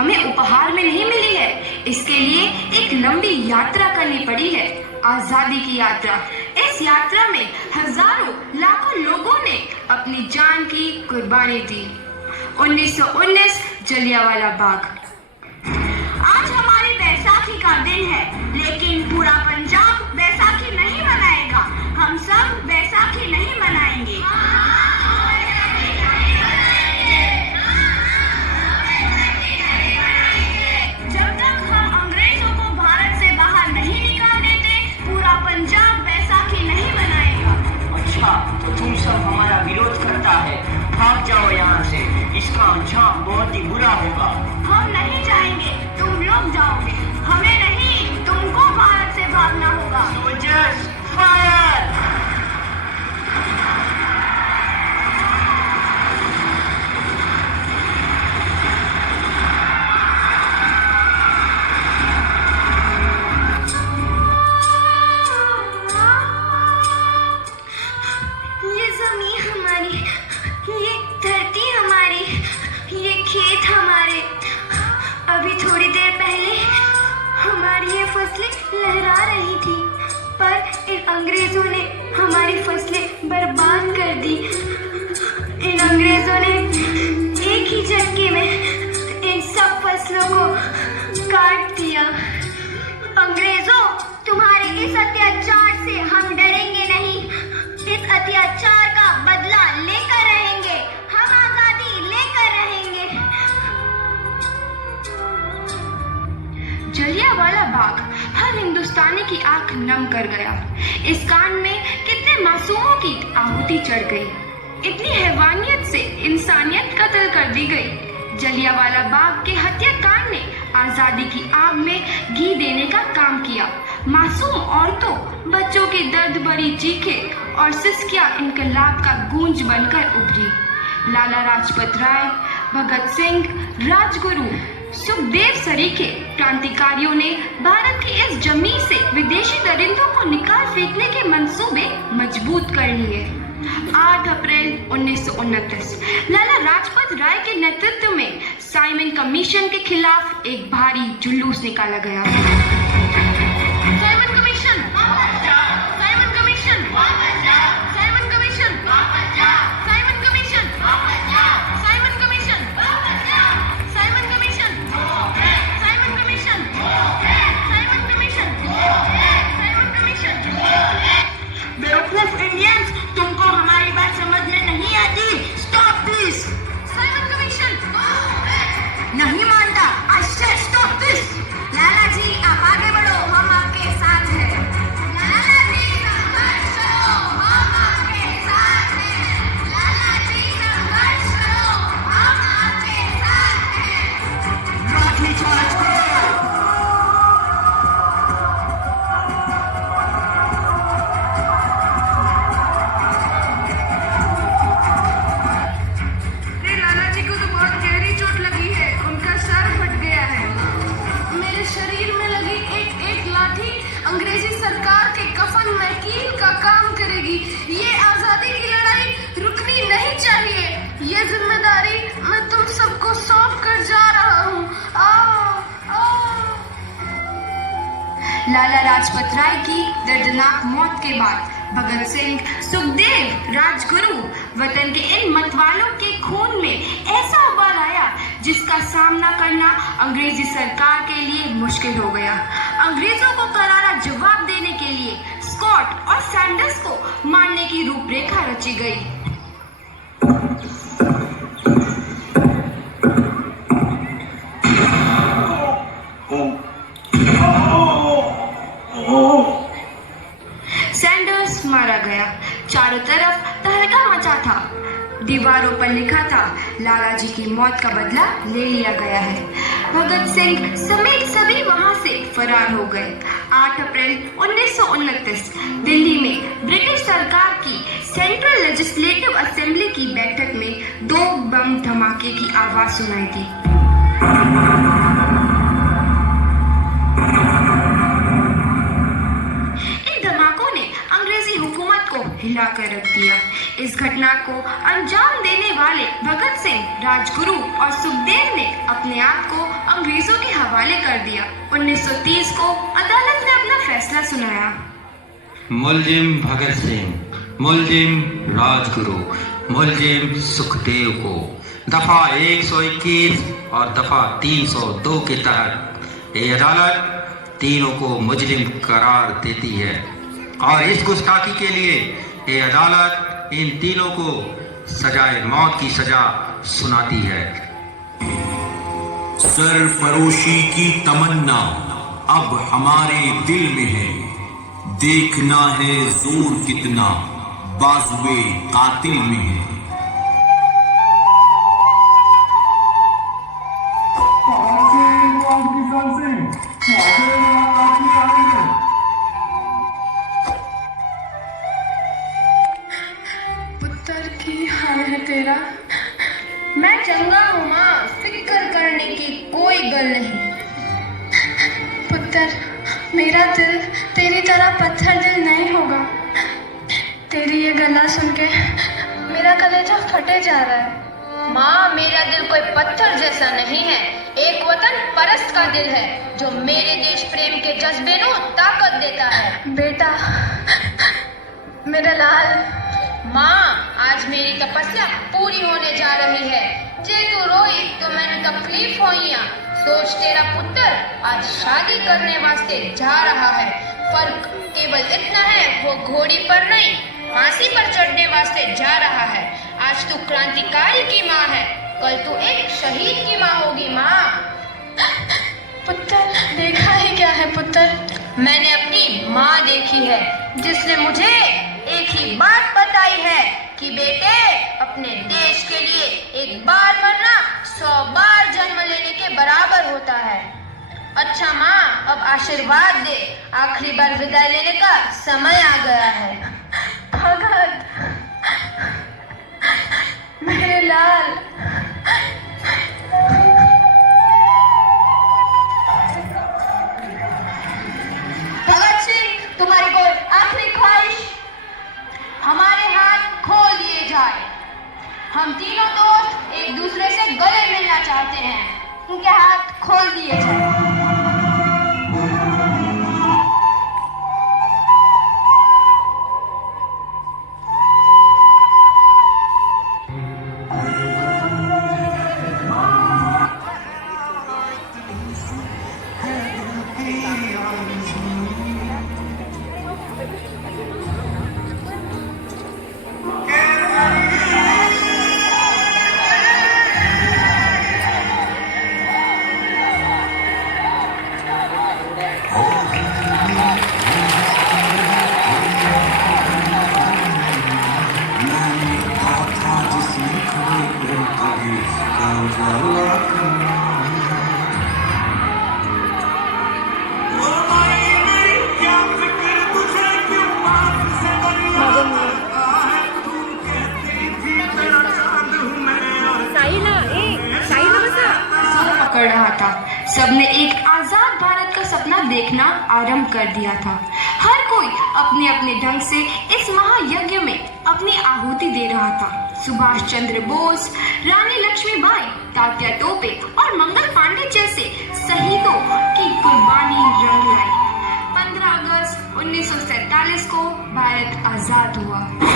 हमें उपहार में नहीं मिली है। इसके लिए एक लंबी यात्रा करनी पड़ी है, आजादी की यात्रा। इस यात्रा में हजारों लाखों लोगों ने अपनी जान की कुर्बानी दी। 1919 जलियांवाला बाग। आज हमारी बैसाखी का दिन है, लेकिन पूरा पंजाब बैसाखी नहीं मनाएगा। हम सब बैसाखी नहीं मनाएंगे। जब तक हम अंग्रेजों को भारत से बाहर नहीं निकाल देते, पूरा पंजाब बैसाखी नहीं मनाएगा। अच्छा, तो तुम सब हमारा विरोध करता है। भाग जाओ यहाँ से, इसका अंजाम बहुत ही बुरा होगा। हम नहीं जाएंगे, तुम लोग जाओगे। हमें नहीं, तुमको भारत से भागना होगा। Soldiers, fire! ये जमीन हमारी, ये धरती हमारी, ये खेत हमारे। अभी थोड़ी देर पहले हमारी ये फसलें लहरा रही थी, पर इन अंग्रेजों ने हमारी फसलें बर्बाद कर दी। इन अंग्रेजों ने एक ही झटके में इन सब फसलों को काट दिया। अंग्रेजों, तुम्हारे इस अत्याचार से हम डरेंगे नहीं। इस अत्याचार का बदला लेकर रहेंगे। हम आजादी लेकर रहेंगे। जलियांवाला बाग हर हिंदुस्तानी की आंख नम कर गया। इस कांड में कितने मासूमों की आहुति चढ़ गई। इतनी हैवानियत से इंसानियत कत्ल कर दी गई। जलियांवाला बाग के हत्याकांड ने आजादी की आग में घी देने का काम किया। मासूम औरतों, बच्चों की दर्द भरी चीखें और सिसकियां इनकलाब का गूंज बनकर उभरी। लाला लाजपत राय, भगत सिंह, राजगुरु, सुखदेव सरीखे क्रांतिकारियों ने भारत की इस जमीन से विदेशी दरिंदों को निकाल फेंकने के मंसूबे मजबूत कर लिए। 8 अप्रैल 1929 लाला लाजपत राय के नेतृत्व में साइमन कमीशन के खिलाफ एक भारी जुलूस निकाला गया। Simon commission, Simon commission, Simon commission, Simon commission, Simon commission, Simon commission, Simon commission, Simon commission, Simon commission. बेवकूफ इंडियंस, तुमको हमारी बात समझ में नहीं आती। Stop this. Simon commission. नहीं मानता। आई से स्टॉप दिस। लाला जी, आप आगे बढ़ो, हम आपके साथ हैं। लाला जी, संघर्ष करो, हम आपके साथ हैं। लाला जी, संघर्ष करो, हम आपके साथ हैं। लाठी चार्ज करो! लाला जी को तो बहुत गहरी चोट लगी है, उनका सर फट गया है। मेरे शरीर में लगी एक एक लाठी अंग्रेजी सरकार के कफन में कील का काम करेगी। ये आजादी की लड़ाई रुकनी नहीं चाहिए। ये जिम्मेदारी मैं तुम सबको सौंप कर जा रहा हूँ। लाला लाजपत राय की दर्दनाक मौत के बाद भगत सिंह, सुखदेव, राजगुरु वतन के इन मतवालों के खून में ऐसा उबाल आया जिसका सामना करना अंग्रेजी सरकार के लिए मुश्किल हो गया। अंग्रेजों को करारा जवाब देने के लिए स्कॉट और सैंडर्स को मारने की रूपरेखा रची गई। सैंडर्स मारा गया। चारों तरफ तहलका मचा था। दीवारों पर लिखा था, लाला जी की मौत का बदला ले लिया गया है। भगत सिंह समेत सभी वहां से फरार हो गए। 8 अप्रैल 1929 दिल्ली में ब्रिटिश सरकार की सेंट्रल लेजिस्लेटिव असेंबली की बैठक में 2 बम धमाके की आवाज सुनाई दी। इन धमाकों ने अंग्रेजी हुकूमत को हिलाकर रख दिया। इस घटना को अंजाम देने वाले भगत सिंह, राजगुरु और सुखदेव ने अपने आप को अंग्रेजों के हवाले कर दिया। 1930 को अदालत ने अपना फैसला सुनाया। मुलजिम भगत सिंह, मुलजिम राजगुरु, मुलजिम सुखदेव को दफा 121 और दफा 302 के तहत ये अदालत तीनों को मुजरिम करार देती है और इस गुस्ताखी के लिए ये अदालत इन तीनों को सजाए मौत की सजा सुनाती है। सरफरोशी की तमन्ना अब हमारे दिल में है, देखना है जोर कितना बाजुए कातिल में है। पुत्र की हाल है तेरा। मैं चंगा हूँ माँ, फिक्र करने की कोई गल नहीं। पुत्र, मेरा दिल तेरी तरह पत्थर दिल नहीं होगा। तेरी ये गला सुन के मेरा कलेजा फटे जा रहा है। माँ, मेरा दिल कोई पत्थर जैसा नहीं है, एक वतन परस्त का दिल है जो मेरे देश प्रेम के जज्बे को ताकत देता है। बेटा, मेरा लाल। माँ, आज मेरी तपस्या पूरी होने जा रही है। जे तू रोई तो मैंने तकलीफ होइया। सोच, तेरा पुत्र आज शादी करने वास्ते जा रहा है। फर्क केवल इतना है, वो घोड़ी पर नहीं फांसी पर चढ़ने वास्ते जा रहा है। आज तू क्रांतिकारी की माँ है, कल तू एक शहीद की माँ होगी। माँ, पुत्र, देखा ही क्या है पुत्र? मैंने अपनी माँ देखी है जिसने मुझे एक ही बात बताई है कि बेटे, अपने देश के लिए एक बार मरना 100 बार जन्म लेने के बराबर होता है। अच्छा माँ, अब आशीर्वाद दे, आखिरी बार विदाई लेने का समय आ गया है। भगत, मेरे लाल। भगत सिंह, तुम्हारी कोई आखिरी ख्वाहिश? हमारे हाथ खोल दिए जाए। हम तीनों दोस्त एक दूसरे से गले मिलना चाहते हैं, उनके हाथ खोल दिए जाए। कर रहा था। सबने एक आजाद भारत का सपना देखना आरंभ कर दिया था। हर कोई अपने अपने ढंग से इस महायज्ञ में अपनी आहुति दे रहा था। सुभाष चंद्र बोस, रानी लक्ष्मीबाई, तात्या टोपे और मंगल पांडे जैसे शहीदों की कुर्बानी रंग लाई। 15 अगस्त 1947 को भारत आजाद हुआ।